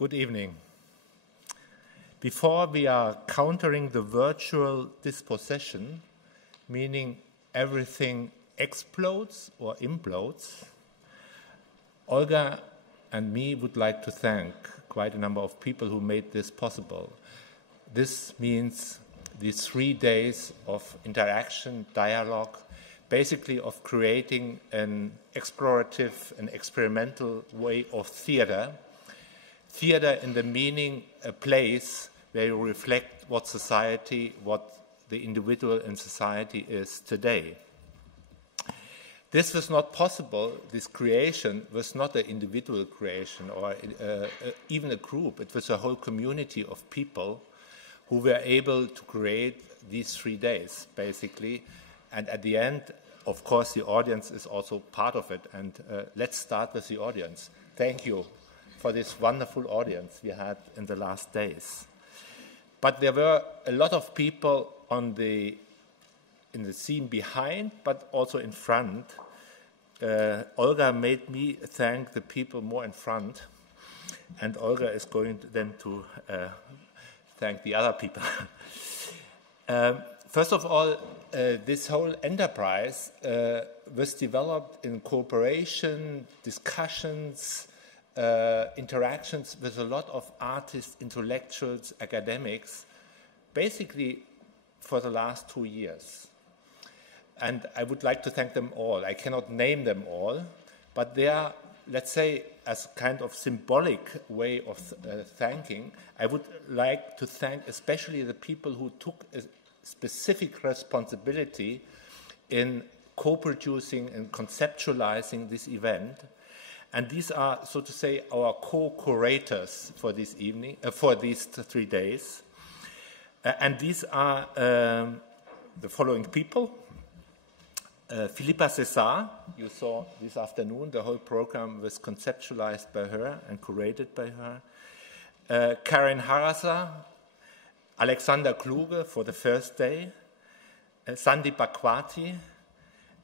Good evening. Before we are countering the virtual dispossession, meaning everything explodes or implodes, Olga and me would like to thank quite a number of people who made this possible. This means these 3 days of interaction, dialogue, basically of creating an explorative and experimental way of theater. Theater in the meaning a place where you reflect what society, what the individual in society is today. This was not possible, this creation was not an individual creation or even a group, it was a whole community of people who were able to create these 3 days, basically. And at the end, of course, the audience is also part of it. And let's start with the audience. Thank you for this wonderful audience we had in the last days. But there were a lot of people in the scene behind, but also in front. Olga made me thank the people more in front, and Olga is going to thank the other people. First of all, this whole enterprise was developed in cooperation, discussions, interactions with a lot of artists, intellectuals, academics, basically for the last 2 years. And I would like to thank them all. I cannot name them all, but they are, let's say, as kind of symbolic way of thanking, I would like to thank especially the people who took a specific responsibility in co-producing and conceptualizing this event. And these are, so to say, our co-curators for this evening, for these 3 days. And these are the following people. Philippa César, you saw this afternoon, the whole program was conceptualized by her and curated by her. Karen Harasa, Alexander Kluge for the first day, Sandeep Bhagwati,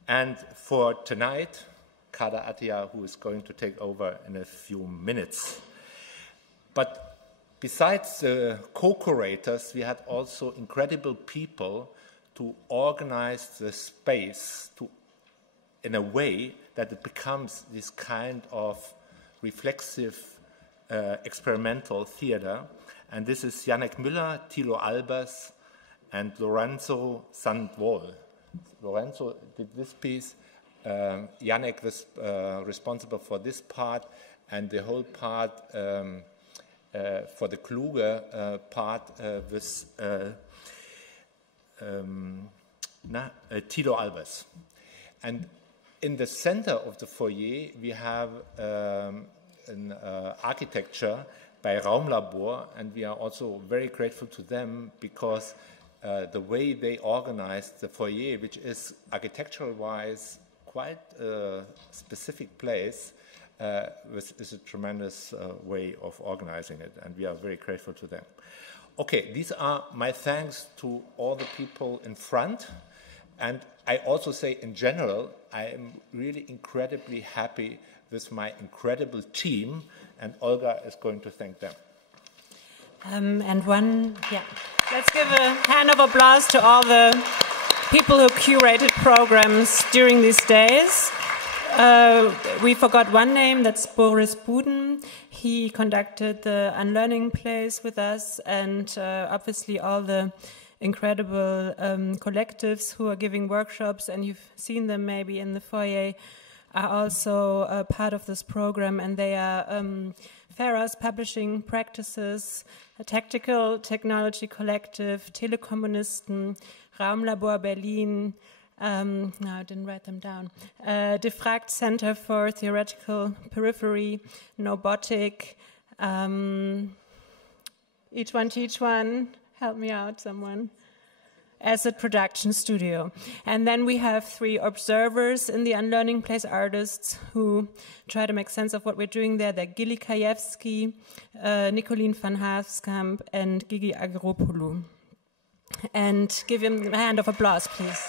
and for tonight, Kader Attia, who is going to take over in a few minutes. But besides the co-curators, we had also incredible people to organize the space in a way that it becomes this kind of reflexive experimental theater. And this is Janek Müller, Thilo Albers, and Lorenzo Sandwol. Lorenzo did this piece. Janek was responsible for this part, and the whole part for the Kluge part was Thilo Albers. And in the center of the foyer, we have an architecture by Raumlabor, and we are also very grateful to them because the way they organized the foyer, which is architectural-wise quite a specific place, is a tremendous way of organizing it, and we are very grateful to them. Okay, these are my thanks to all the people in front, and I also say in general, I am really incredibly happy with my incredible team, and Olga is going to thank them. Let's give a hand of applause to all the people who curated programs during these days. We forgot one name, that's Boris Buden. He conducted the Unlearning plays with us, and obviously all the incredible collectives who are giving workshops, and you've seen them maybe in the foyer, are also part of this program, and they are Ferrous Publishing Practices, a Tactical Technology Collective, Telekommunisten, Raumlabor Berlin, no, I didn't write them down, Defragt Center for Theoretical Periphery, Nobotic, each one, help me out, someone. Acid Production Studio. And then we have 3 observers in the Unlearning Place, artists who try to make sense of what we're doing there. They're Gili Kajewski, Nicolene van Haafskamp, and Gigi Ageropoulou. And give him a hand of applause, please.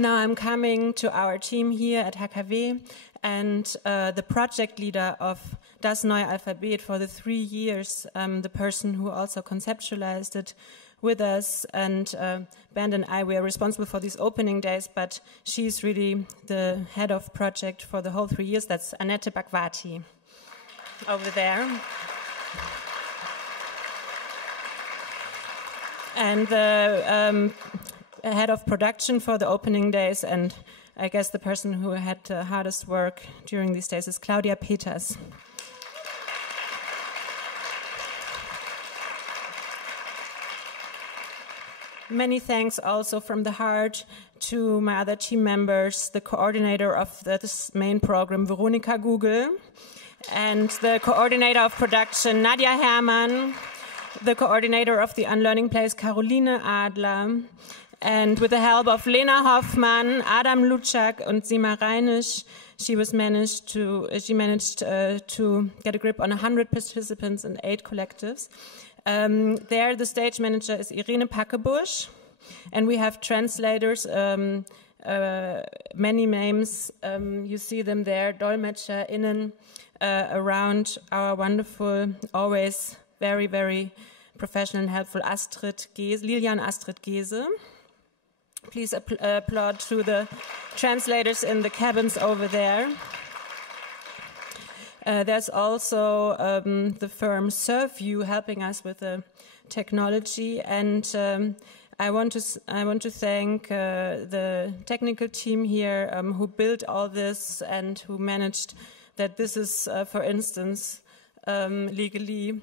Now I'm coming to our team here at HKW, and the project leader of Das Neue Alphabet for the 3 years, the person who also conceptualized it with us, and Bernd and I, we are responsible for these opening days, but she's really the head of project for the whole 3 years. That's Annette Bhagwati over there. And the head of production for the opening days, and I guess the person who had the hardest work during these days is Claudia Peters. Many thanks also from the heart to my other team members, the coordinator of this main program, Veronika Google, and the coordinator of production, Nadia Hermann, the coordinator of the Unlearning Place, Caroline Adler, and with the help of Lena Hoffmann, Adam Luczak, and Sima Reinisch, she managed to get a grip on 100 participants and 8 collectives. There, the stage manager is Irene Packebusch, and we have translators, many names, you see them there, DolmetscherInnen around our wonderful, always very, very professional and helpful Lilian Astrid Gese. Please applaud to the translators in the cabins over there. There's also the firm ServeView helping us with the technology, and I want to thank the technical team here who built all this and who managed that this is, for instance, legally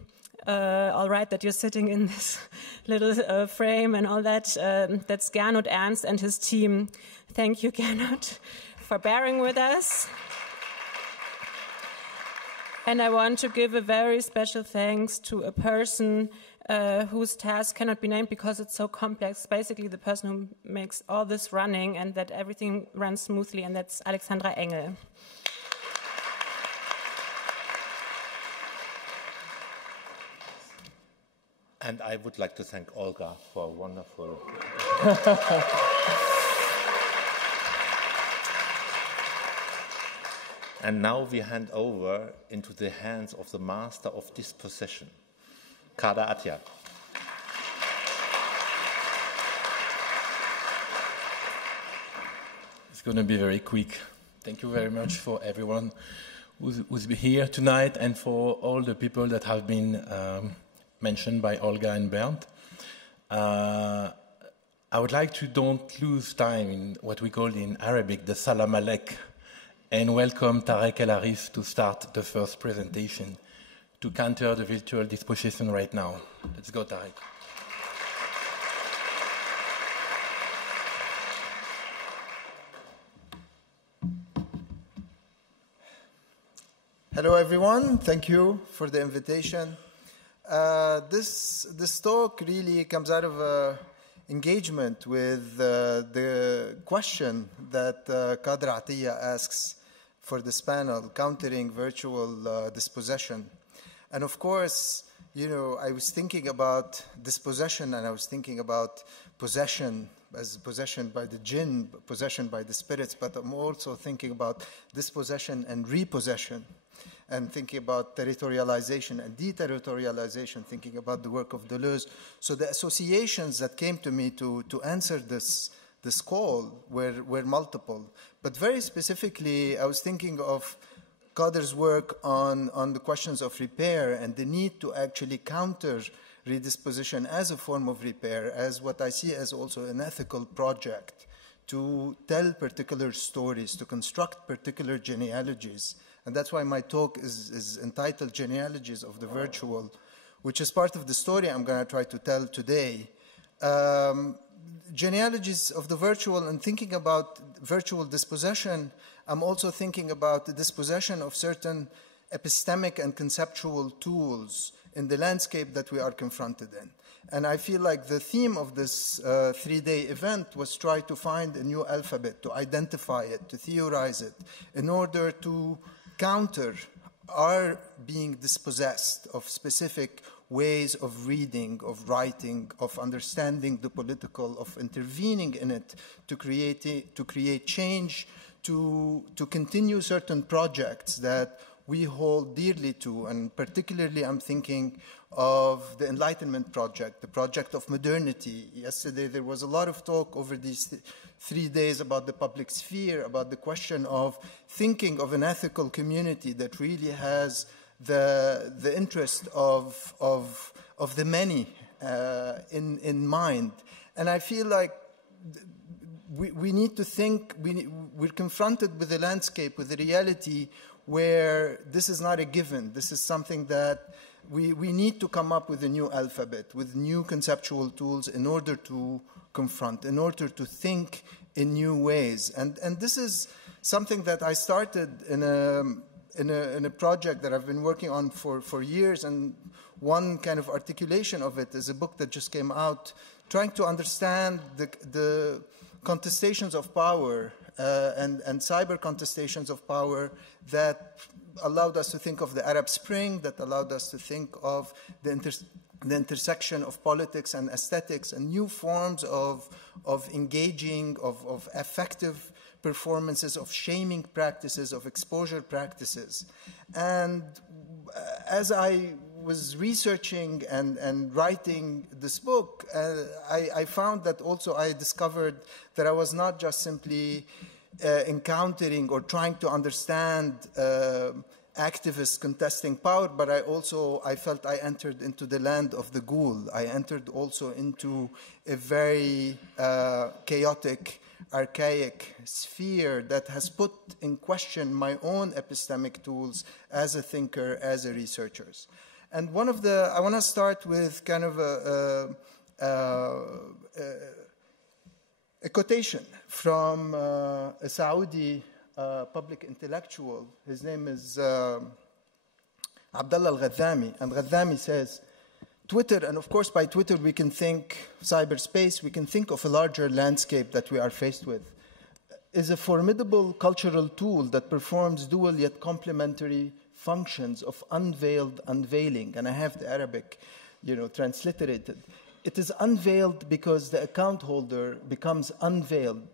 all right that you're sitting in this little frame and all that. That's Gernot Ernst and his team. Thank you, Gernot, for bearing with us. And I want to give a very special thanks to a person whose task cannot be named because it's so complex. Basically, the person who makes all this running and that everything runs smoothly, and that's Alexandra Engel. And I would like to thank Olga for a wonderful... And now we hand over into the hands of the master of dispossession, Kader Attia. It's going to be very quick. Thank you very much for everyone who's here tonight and for all the people that have been mentioned by Olga and Bernd. I would like to don't lose time in what we call in Arabic the Salam Alek, and welcome Tarek El Arif to start the first presentation to counter the virtual dispossession right now. Let's go, Tarek. Hello, everyone. Thank you for the invitation. This talk really comes out of engagement with the question that Kader Attia asks for this panel, countering virtual dispossession. And of course, you know, I was thinking about dispossession, and I was thinking about possession as possession by the jinn, possession by the spirits, but I'm also thinking about dispossession and repossession, and thinking about territorialization and deterritorialization, thinking about the work of Deleuze. So the associations that came to me to answer this call were multiple. But very specifically, I was thinking of Kader's work on the questions of repair and the need to actually counter redisposition as a form of repair, as what I see as also an ethical project to tell particular stories, to construct particular genealogies. And that's why my talk is entitled Genealogies of the Virtual, which is part of the story I'm going to try to tell today. Genealogies of the virtual, and thinking about virtual dispossession, I'm also thinking about the dispossession of certain epistemic and conceptual tools in the landscape that we are confronted in. And I feel like the theme of this 3-day event was try to find a new alphabet, to identify it, to theorize it, in order to counter our being dispossessed of specific ways of reading, of writing, of understanding the political, of intervening in it to create change, to continue certain projects that we hold dearly to. And particularly I'm thinking of the Enlightenment project, the project of modernity. Yesterday there was a lot of talk over these 3 days about the public sphere, about the question of thinking of an ethical community that really has the interest of the many in mind. And I feel like we need to think, we're confronted with a landscape, with a reality where this is not a given. This is something that we need to come up with a new alphabet, with new conceptual tools in order to confront, in order to think in new ways. And this is something that I started in a project that I've been working on for years, and one kind of articulation of it is a book that just came out, trying to understand the contestations of power and cyber contestations of power that allowed us to think of the Arab Spring, that allowed us to think of the intersection of politics and aesthetics and new forms of engaging, of affective performances, of shaming practices, of exposure practices. And as I was researching and writing this book, I found that also I discovered that I was not just simply encountering or trying to understand activists contesting power, but I felt I entered into the land of the ghoul. I entered also into a very chaotic, archaic sphere that has put in question my own epistemic tools as a thinker, as a researcher. And I want to start with kind of a quotation from a Saudi public intellectual. His name is Abdullah al-Ghaddami. And Ghaddami says, Twitter, and of course by Twitter we can think cyberspace, we can think of a larger landscape that we are faced with, is a formidable cultural tool that performs dual yet complementary functions of unveiled unveiling. And I have the Arabic, transliterated. It is unveiled because the account holder becomes unveiled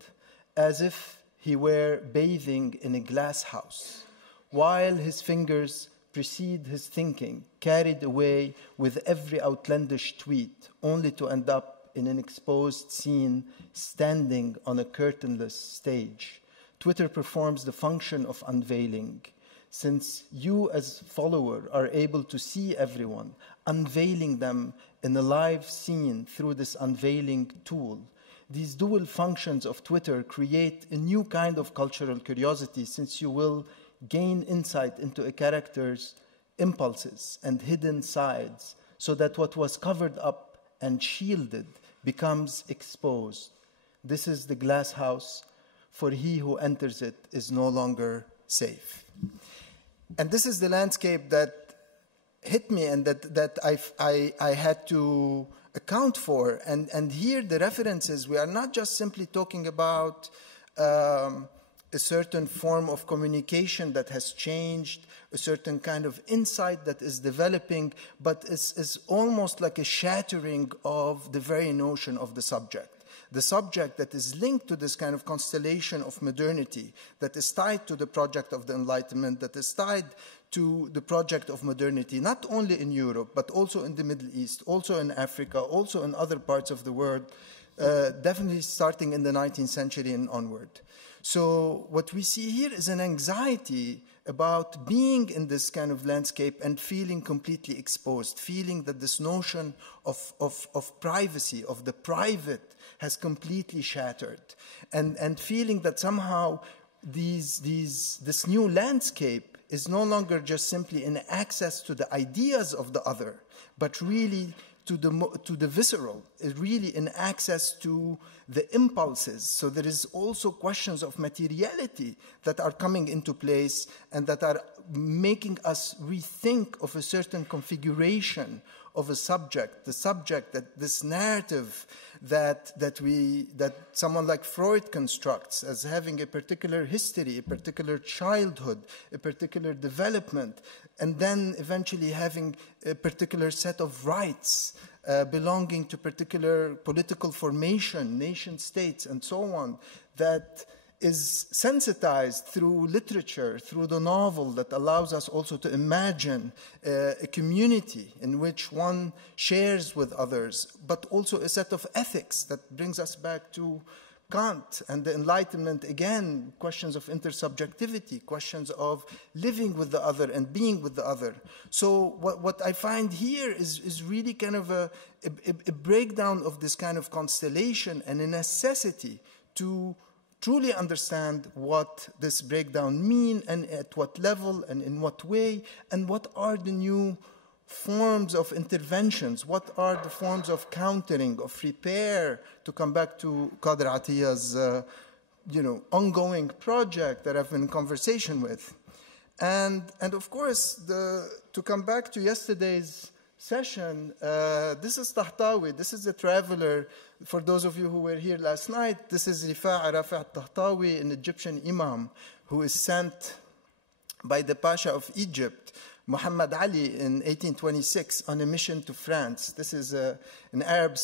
as if he were bathing in a glass house, while his fingers precede his thinking, carried away with every outlandish tweet, only to end up in an exposed scene standing on a curtainless stage. Twitter performs the function of unveiling, since you as follower are able to see everyone, unveiling them in a live scene through this unveiling tool. These dual functions of Twitter create a new kind of cultural curiosity, since you will gain insight into a character's impulses and hidden sides, so that what was covered up and shielded becomes exposed. This is the glass house, for he who enters it is no longer safe. And this is the landscape that hit me and that I had to account for. And here the references, we are not just simply talking about a certain form of communication that has changed, a certain kind of insight that is developing, but is almost like a shattering of the very notion of the subject. The subject that is linked to this kind of constellation of modernity, that is tied to the project of the Enlightenment, that is tied to the project of modernity, not only in Europe, but also in the Middle East, also in Africa, also in other parts of the world, definitely starting in the 19th century and onward. So what we see here is an anxiety about being in this kind of landscape and feeling completely exposed, feeling that this notion of privacy, of the private, has completely shattered, and feeling that somehow this new landscape is no longer just simply an access to the ideas of the other, but really to the visceral, really an access to the impulses. So there is also questions of materiality that are coming into place and that are making us rethink of a certain configuration of a subject, the subject, that this narrative that someone like Freud constructs as having a particular history, a particular childhood, a particular development, and then eventually having a particular set of rights belonging to particular political formation, nation states, and so on, that is sensitized through literature, through the novel, that allows us also to imagine a community in which one shares with others, but also a set of ethics that brings us back to Kant and the Enlightenment, again, questions of intersubjectivity, questions of living with the other and being with the other. So what I find here is really kind of a breakdown of this kind of constellation and a necessity to truly understand what this breakdown means and at what level and in what way, and what are the new forms of interventions, what are the forms of countering, of repair, to come back to Kader Attia's ongoing project that I've been in conversation with. And of course, to come back to yesterday's session, this is Tahtawi, this is the traveler. For those of you who were here last night, this is Rafi' Tahtawi, an Egyptian imam who is sent by the Pasha of Egypt, Muhammad Ali, in 1826 on a mission to France. This is an Arab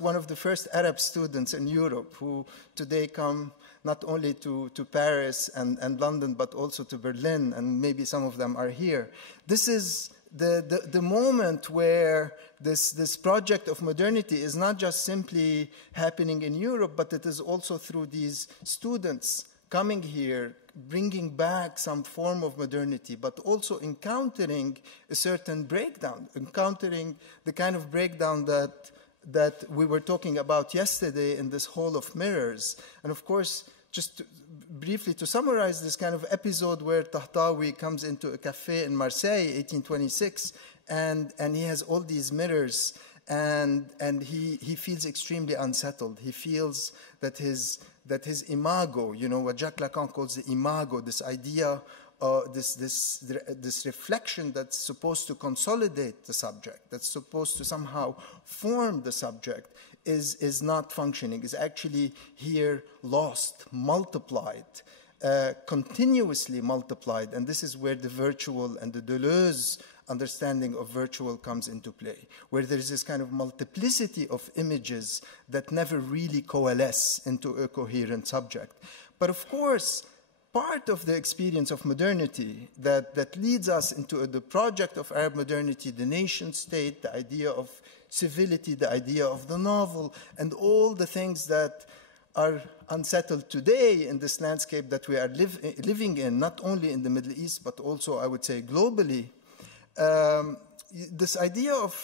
one of the first Arab students in Europe who today come not only to Paris and London, but also to Berlin, and maybe some of them are here. This is the moment where this project of modernity is not just simply happening in Europe, but it is also through these students coming here, bringing back some form of modernity, but also encountering a certain breakdown, encountering the kind of breakdown that we were talking about yesterday in this Hall of Mirrors. And of course, just briefly to summarize this kind of episode where Tahtawi comes into a cafe in Marseille, 1826, and he has all these mirrors, and he feels extremely unsettled. He feels that his imago, what Jacques Lacan calls the imago, this idea, this reflection that's supposed to consolidate the subject, that's supposed to somehow form the subject, is not functioning, is actually here lost, multiplied, continuously multiplied. And this is where the virtual and the Deleuze understanding of virtual comes into play, where there is this kind of multiplicity of images that never really coalesce into a coherent subject. But of course, part of the experience of modernity that leads us into the project of Arab modernity, the nation state, the idea of civility, the idea of the novel, and all the things that are unsettled today in this landscape that we are living in, not only in the Middle East, but also, I would say, globally. This idea of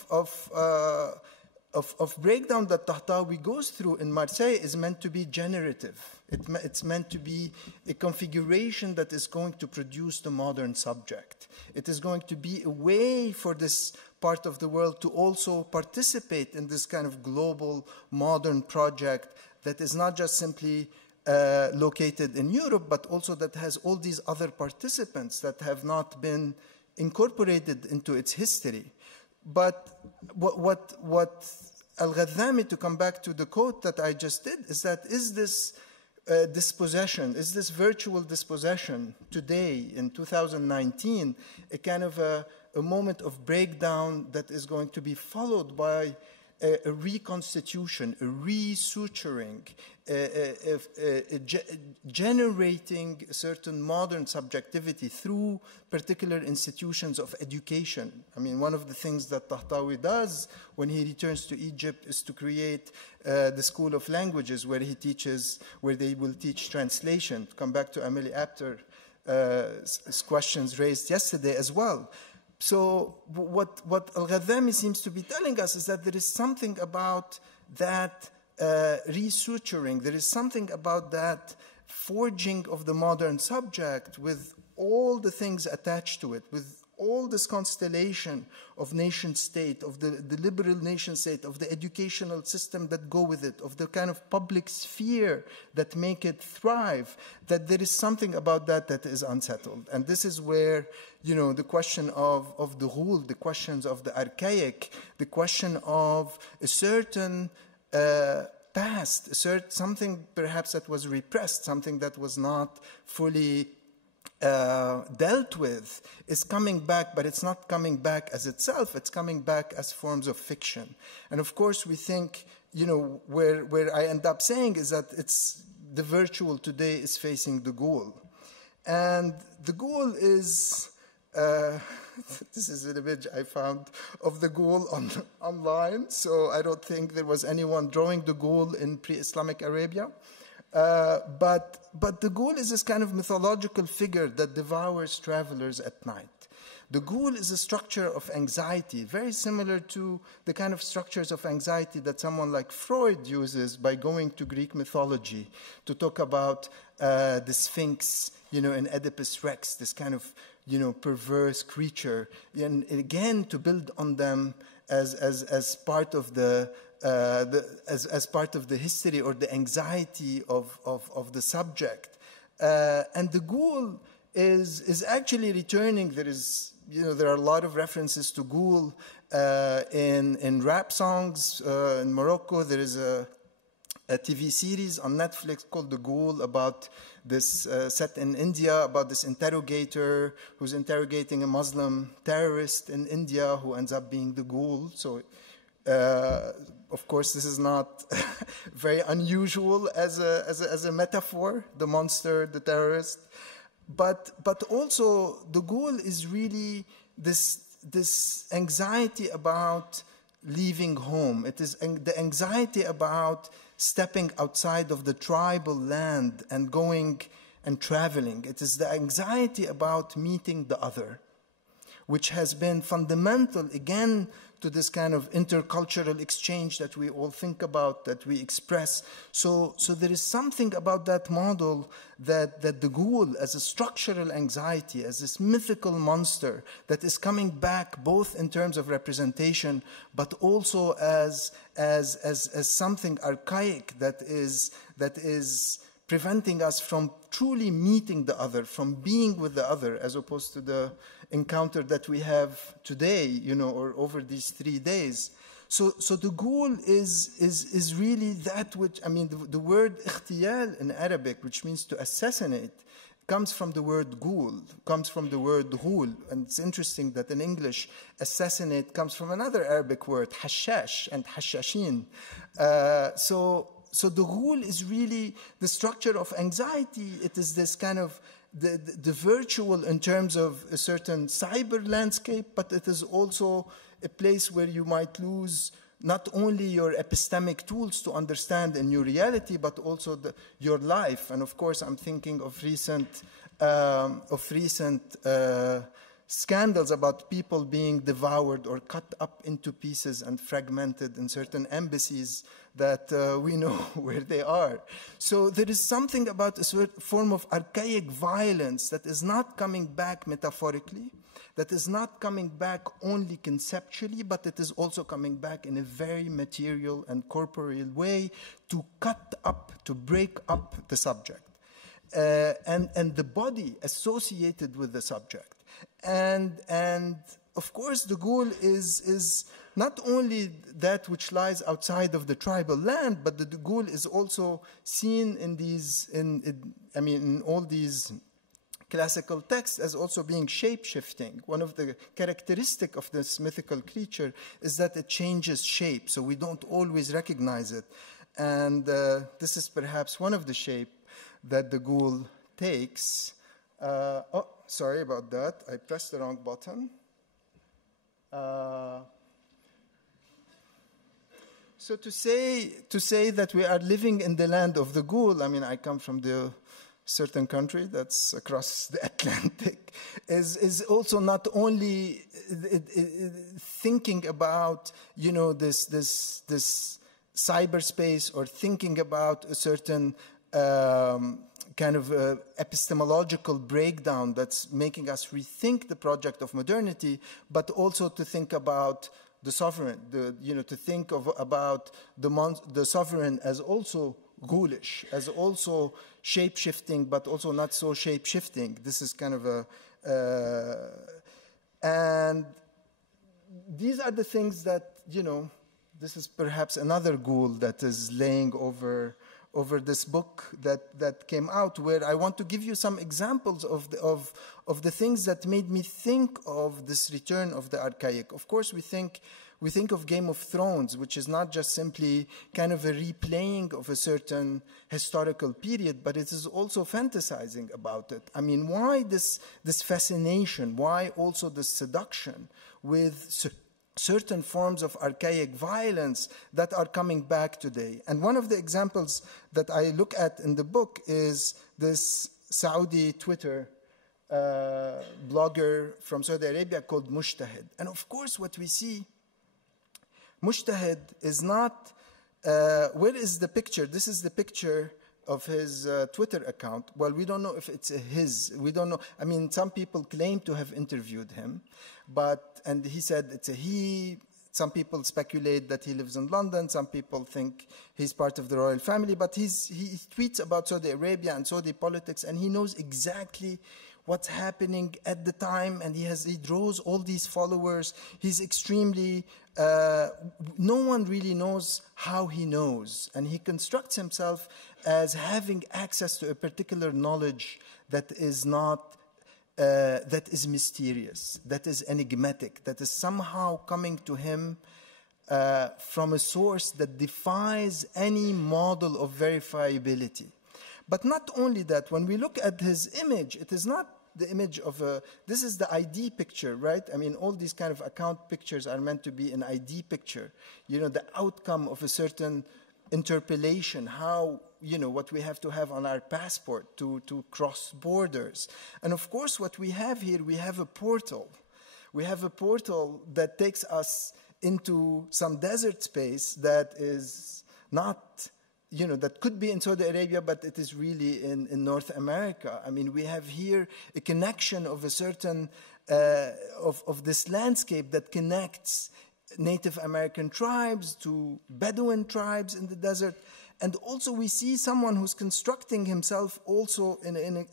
breakdown that Tahtawi goes through in Marseille is meant to be generative. It's meant to be a configuration that is going to produce the modern subject. It is going to be a way for this part of the world to also participate in this kind of global modern project that is not just simply located in Europe, but also that has all these other participants that have not been incorporated into its history. But what Al-Ghazami, to come back to the quote that I just did, is that is this dispossession, is this virtual dispossession today in 2019 a kind of a moment of breakdown that is going to be followed by a reconstitution, a resuturing, generating a certain modern subjectivity through particular institutions of education. I mean, one of the things that Tahtawi does when he returns to Egypt is to create the School of Languages, where they will teach translation. To come back to Amelie Apter's questions raised yesterday as well. So what Al-Ghazami seems to be telling us is that there is something about that resuturing, there is something about that forging of the modern subject with all the things attached to it, with all this constellation of nation state, of the liberal nation state, of the educational system that go with it, of the kind of public sphere that make it thrive, that there is something about that is unsettled. And this is where, the question of the Ghouls, the questions of the archaic, the question of a certain past, something perhaps that was repressed, something that was not fully dealt with is coming back, but it's not coming back as itself, it's coming back as forms of fiction. And of course we think, where I end up saying is that it's the virtual today is facing the ghoul. And the ghoul is, this is an image I found of the ghoul online, so I don't think there was anyone drawing the ghoul in pre-Islamic Arabia. But the ghoul is this kind of mythological figure that devours travelers at night. The ghoul is a structure of anxiety, very similar to the kind of structures of anxiety that someone like Freud uses by going to Greek mythology to talk about the Sphinx, in Oedipus Rex, this kind of, perverse creature, and again to build on them as part of as part of the history or the anxiety of the subject. And the ghoul is actually returning. There are a lot of references to ghoul in rap songs. In Morocco, there is a TV series on Netflix called The Ghoul about this, set in India, about this interrogator who's interrogating a Muslim terrorist in India who ends up being the ghoul. So, of course, this is not very unusual as a metaphor, the monster, the terrorist. But also the ghoul is really this anxiety about leaving home. It is the anxiety about stepping outside of the tribal land and going and traveling. It is the anxiety about meeting the other, which has been fundamental, again, to this kind of intercultural exchange that we all think about, that we express. So there is something about that model that the ghoul, as a structural anxiety, as this mythical monster that is coming back both in terms of representation, but also as something archaic that is preventing us from truly meeting the other, from being with the other, as opposed to the encounter that we have today, or over these 3 days. So the ghoul is really that which, the word ikhtiyal in Arabic, which means to assassinate, comes from the word ghoul, comes from the word ghoul. And it's interesting that in English, assassinate comes from another Arabic word, hashash and hashashin. So the ghoul is really the structure of anxiety. It is this kind of the virtual in terms of a certain cyber landscape, but it is also a place where you might lose not only your epistemic tools to understand a new reality, but also your life. And of course, I'm thinking of recent scandals about people being devoured or cut up into pieces and fragmented in certain embassies that we know where they are. So there is something about a certain form of archaic violence that is not coming back metaphorically, that is not coming back only conceptually, but it is also coming back in a very material and corporeal way to cut up, to break up the subject. And the body associated with the subject. And of course, the ghoul is not only that which lies outside of the tribal land, but the ghoul is also seen in all these classical texts as also being shape-shifting. One of the characteristics of this mythical creature is that it changes shape, so we don't always recognize it. And this is perhaps one of the shape that the ghoul takes. Oh, sorry about that. I pressed the wrong button. So to say that we are living in the land of the ghoul, I come from the certain country that's across the Atlantic, is also not only thinking about this cyberspace, or thinking about a certain kind of epistemological breakdown that's making us rethink the project of modernity, but also to think about the sovereign, to think about the sovereign as also ghoulish, as also shape-shifting, but also not so shape-shifting. This is kind of and these are the things that, this is perhaps another ghoul that is laying over over this book that came out, where I want to give you some examples of the things that made me think of this return of the archaic. Of course, we think of Game of Thrones, which is not just simply kind of a replaying of a certain historical period, but it is also fantasizing about it. I mean, why this fascination? Why also this seduction with certain forms of archaic violence that are coming back today? And one of the examples that I look at in the book is this Saudi Twitter blogger from Saudi Arabia called Mujtahid. And of course, what we see, Mujtahid is not, where is the picture? This is the picture of his Twitter account. Well, we don't know if it's his. We don't know. I mean, some people claim to have interviewed him, and he said it's a he. Some people speculate that he lives in London. Some people think he's part of the royal family. But he tweets about Saudi Arabia and Saudi politics, and he knows exactly what's happening at the time, and he draws all these followers. He's extremely, no one really knows how he knows, and he constructs himself as having access to a particular knowledge that is not, that is mysterious, that is enigmatic, that is somehow coming to him from a source that defies any model of verifiability. But not only that, when we look at his image, it is not the image of this is the ID picture, right? I mean, all these kind of account pictures are meant to be an ID picture. You know, the outcome of a certain interpellation, how, you know, what we have to have on our passport to cross borders. And of course, what we have here, we have a portal. We have a portal that takes us into some desert space that is not, you know, that could be in Saudi Arabia, but it is really in North America. I mean, we have here a connection of a certain, of this landscape that connects Native American tribes to Bedouin tribes in the desert. And also we see someone who's constructing himself also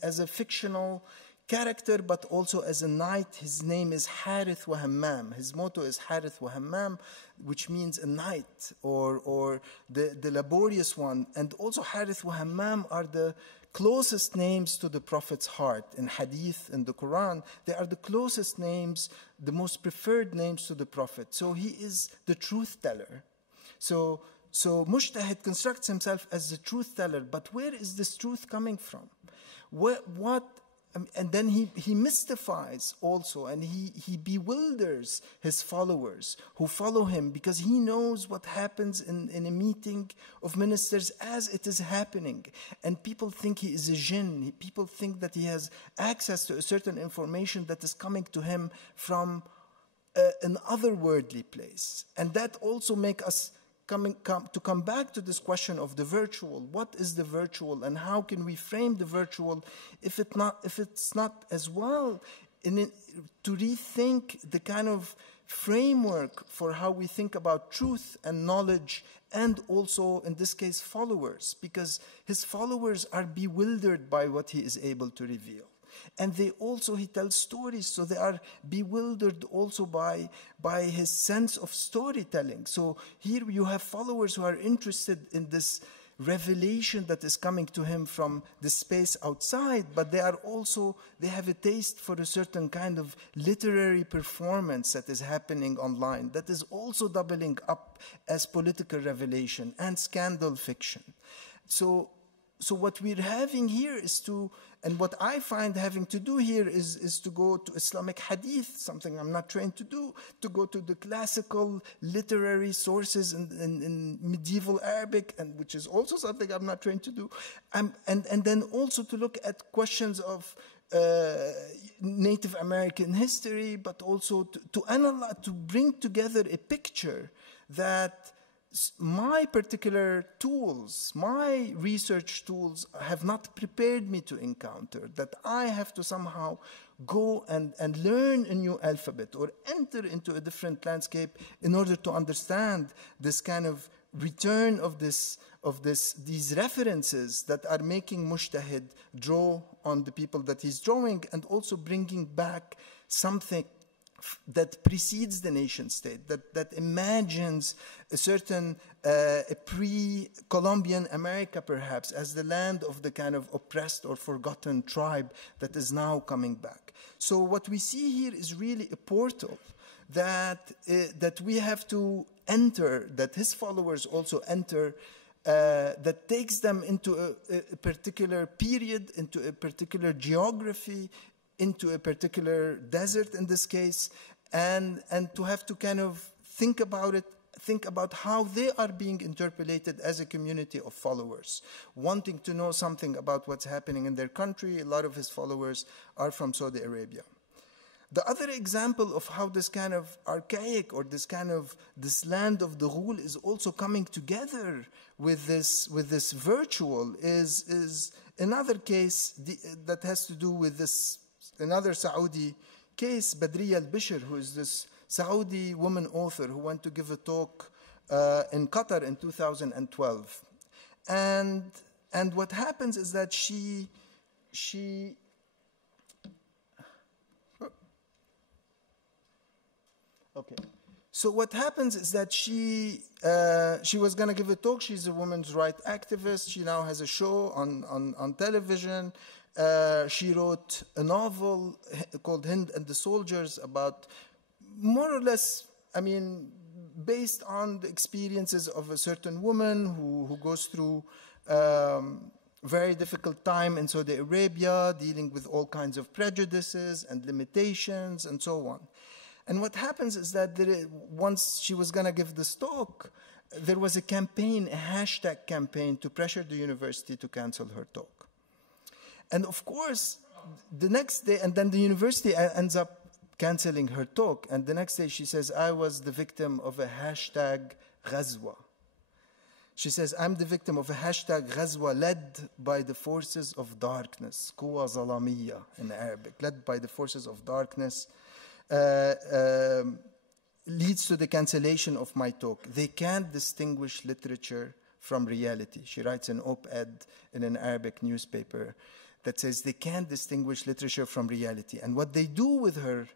as a fictional character, but also as a knight. His name is Harith wa Hammam. His motto is Harith wa Hammam, which means a knight or the laborious one. And also Harith wa Hammam are the closest names to the Prophet's heart. In Hadith, in the Quran, they are the closest names, the most preferred names to the Prophet. So he is the truth teller. So Mujtahid constructs himself as the truth teller. But where is this truth coming from? And then he mystifies also, and he bewilders his followers who follow him, because he knows what happens in a meeting of ministers as it is happening. And people think he is a jinn. People think that he has access to a certain information that is coming to him from an otherworldly place. And that also makes us come back to this question of the virtual. What is the virtual, and how can we frame the virtual if it's not as well to rethink the kind of framework for how we think about truth and knowledge, and also in this case followers, because his followers are bewildered by what he is able to reveal. And he tells stories, so they are bewildered also by his sense of storytelling. So here you have followers who are interested in this revelation that is coming to him from the space outside, but they have a taste for a certain kind of literary performance that is happening online, that is also doubling up as political revelation and scandal fiction. So what we're having here is and what I find having to do here is to go to Islamic hadith, something I'm not trained to do, to go to the classical literary sources in medieval Arabic, and which is also something I'm not trained to do, and then also to look at questions of Native American history, but also to analyze, to bring together a picture that my particular tools, my research tools have not prepared me to encounter, that I have to somehow go and learn a new alphabet or enter into a different landscape in order to understand this kind of return of these references that are making Mujtahid draw on the people that he's drawing, and also bringing back something that precedes the nation state, that imagines a certain a pre-Columbian America, perhaps, as the land of the kind of oppressed or forgotten tribe that is now coming back. So what we see here is really a portal that we have to enter, that his followers also enter, that takes them into a particular period, into a particular geography, into a particular desert in this case, and to have to kind of think about how they are being interpolated as a community of followers, wanting to know something about what's happening in their country. A lot of his followers are from Saudi Arabia. The other example of how this kind of archaic or this land of the Ghoul is also coming together with this virtual is another case that has to do with this, another Saudi case, Badriya al-Bishr, who is this Saudi woman author who went to give a talk in Qatar in 2012. And what happens is that she okay. So what happens is that she was going to give a talk. She's a women's rights activist. She now has a show on television. She wrote a novel called Hind and the Soldiers about, more or less, I mean, based on the experiences of a certain woman who goes through very difficult time in Saudi Arabia, dealing with all kinds of prejudices and limitations and so on. And what happens is that once she was going to give this talk, there was a campaign, a hashtag campaign, to pressure the university to cancel her talk. And of course, the next day, and then the university ends up canceling her talk. And the next day she says, I was the victim of a hashtag Ghazwa. She says, I'm the victim of a hashtag Ghazwa led by the forces of darkness, Quwa Zalamiya in Arabic, led by the forces of darkness. Leads to the cancellation of my talk. They can't distinguish literature from reality. She writes an op-ed in an Arabic newspaper that says they can't distinguish literature from reality. And what they do with her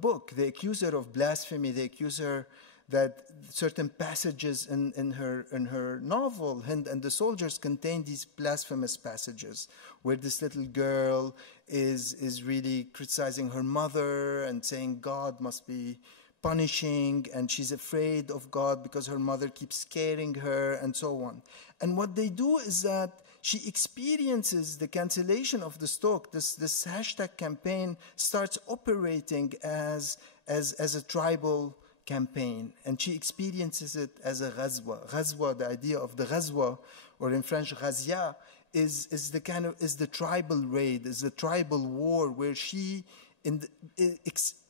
book, they accuse her of blasphemy. They accuse her that certain passages in her novel, Hind and the Soldiers, contain these blasphemous passages where this little girl is really criticizing her mother and saying God must be punishing, and she's afraid of God because her mother keeps scaring her, and so on. And what they do is that she experiences the cancellation of this talk. This hashtag campaign starts operating as a tribal campaign, and she experiences it as a ghazwa. Ghazwa, the idea of the ghazwa, or in French ghazia, is the tribal raid, is the tribal war, where she,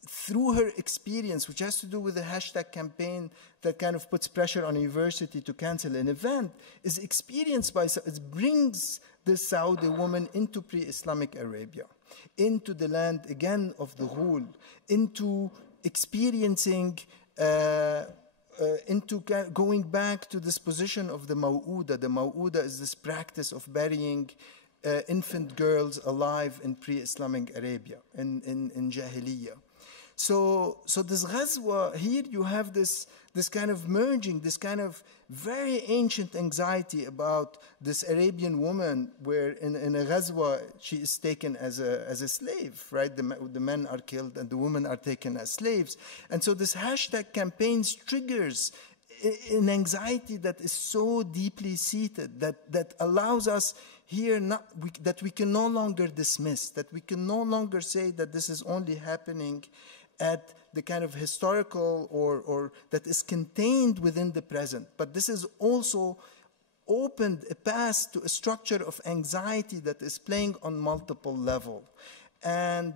through her experience, which has to do with the hashtag campaign that kind of puts pressure on a university to cancel an event, is experienced by, it brings this Saudi woman into pre-Islamic Arabia, into the land again of the Ghoul, into experiencing, into going back to this position of the Maw'uda. The Maw'uda is this practice of burying infant girls alive in pre-Islamic Arabia, in Jahiliyyah. So this Ghazwa, here you have this kind of merging, this kind of very ancient anxiety about this Arabian woman, where in a Ghazwa she is taken as a slave, right? The men are killed and the women are taken as slaves. And so this hashtag campaigns triggers an anxiety that is so deeply seated that allows us here that we can no longer dismiss, that we can no longer say that this is only happening at the kind of historical or that is contained within the present. But this has also opened a path to a structure of anxiety that is playing on multiple levels. And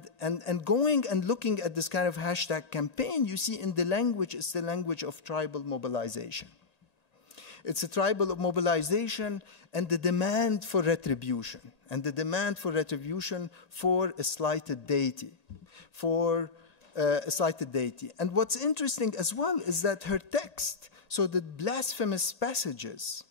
going and looking at this kind of hashtag campaign, you see in the language, it's the language of tribal mobilization. It's a tribal mobilization and the demand for retribution, and the demand for retribution for a slighted deity, for a slighted deity. And what's interesting as well is that her text, so the blasphemous passages,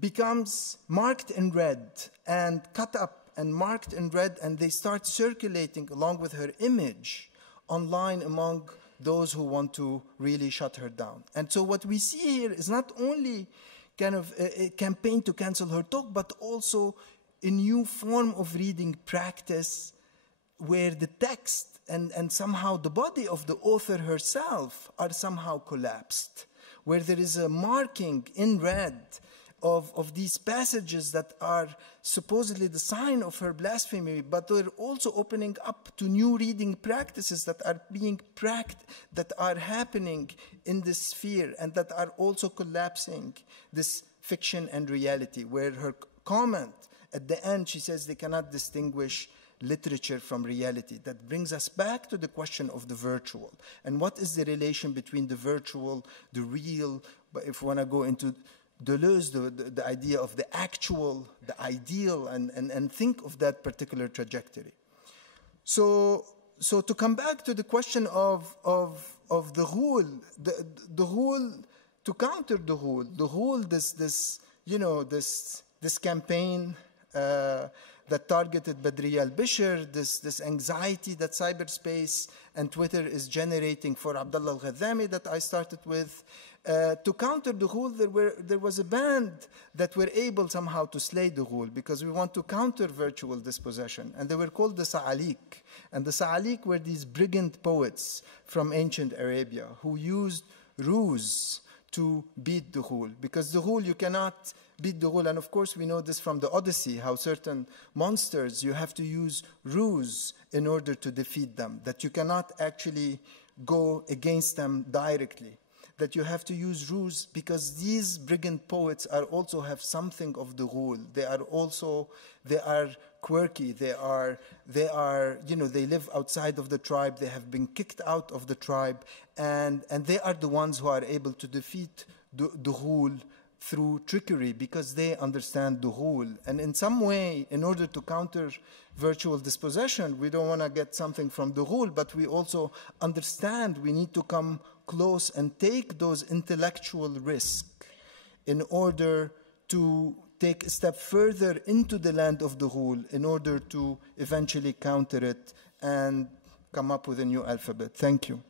becomes marked in red and cut up and marked in red, and they start circulating along with her image online among those who want to really shut her down. And so what we see here is not only kind of a campaign to cancel her talk, but also a new form of reading practice where the text and somehow the body of the author herself are somehow collapsed, where there is a marking in red of these passages that are supposedly the sign of her blasphemy, but they're also opening up to new reading practices that are being that are happening in this sphere and that are also collapsing this fiction and reality, where her comment at the end, she says they cannot distinguish literature from reality. That brings us back to the question of the virtual. And what is the relation between the virtual, the real, but if we want to go into Deleuze, the idea of the actual, the ideal, and think of that particular trajectory. So to come back to the question of the Ghoul, the Ghoul, to counter the Ghoul, this campaign that targeted Badriya al-Bishr, this anxiety that cyberspace and Twitter is generating for Abdullah al-Ghazami that I started with. To counter the Ghoul, there was a band that were able somehow to slay the Ghoul because we want to counter virtual dispossession. And they were called the Sa'alik. And the Sa'alik were these brigand poets from ancient Arabia who used ruse to beat the Ghoul. Because the Ghoul, you cannot beat the Ghoul. And of course, we know this from the Odyssey, how certain monsters, you have to use ruse in order to defeat them. That you cannot actually go against them directly. That you have to use ruse because these brigand poets also have something of the Ghoul. They are quirky. They live outside of the tribe. They have been kicked out of the tribe, and they are the ones who are able to defeat the Ghoul through trickery because they understand the Ghoul. And in some way, in order to counter virtual dispossession, we don't want to get something from the Ghoul, but we also understand we need to come close and take those intellectual risks in order to take a step further into the land of the Ghoul in order to eventually counter it and come up with a new alphabet. Thank you.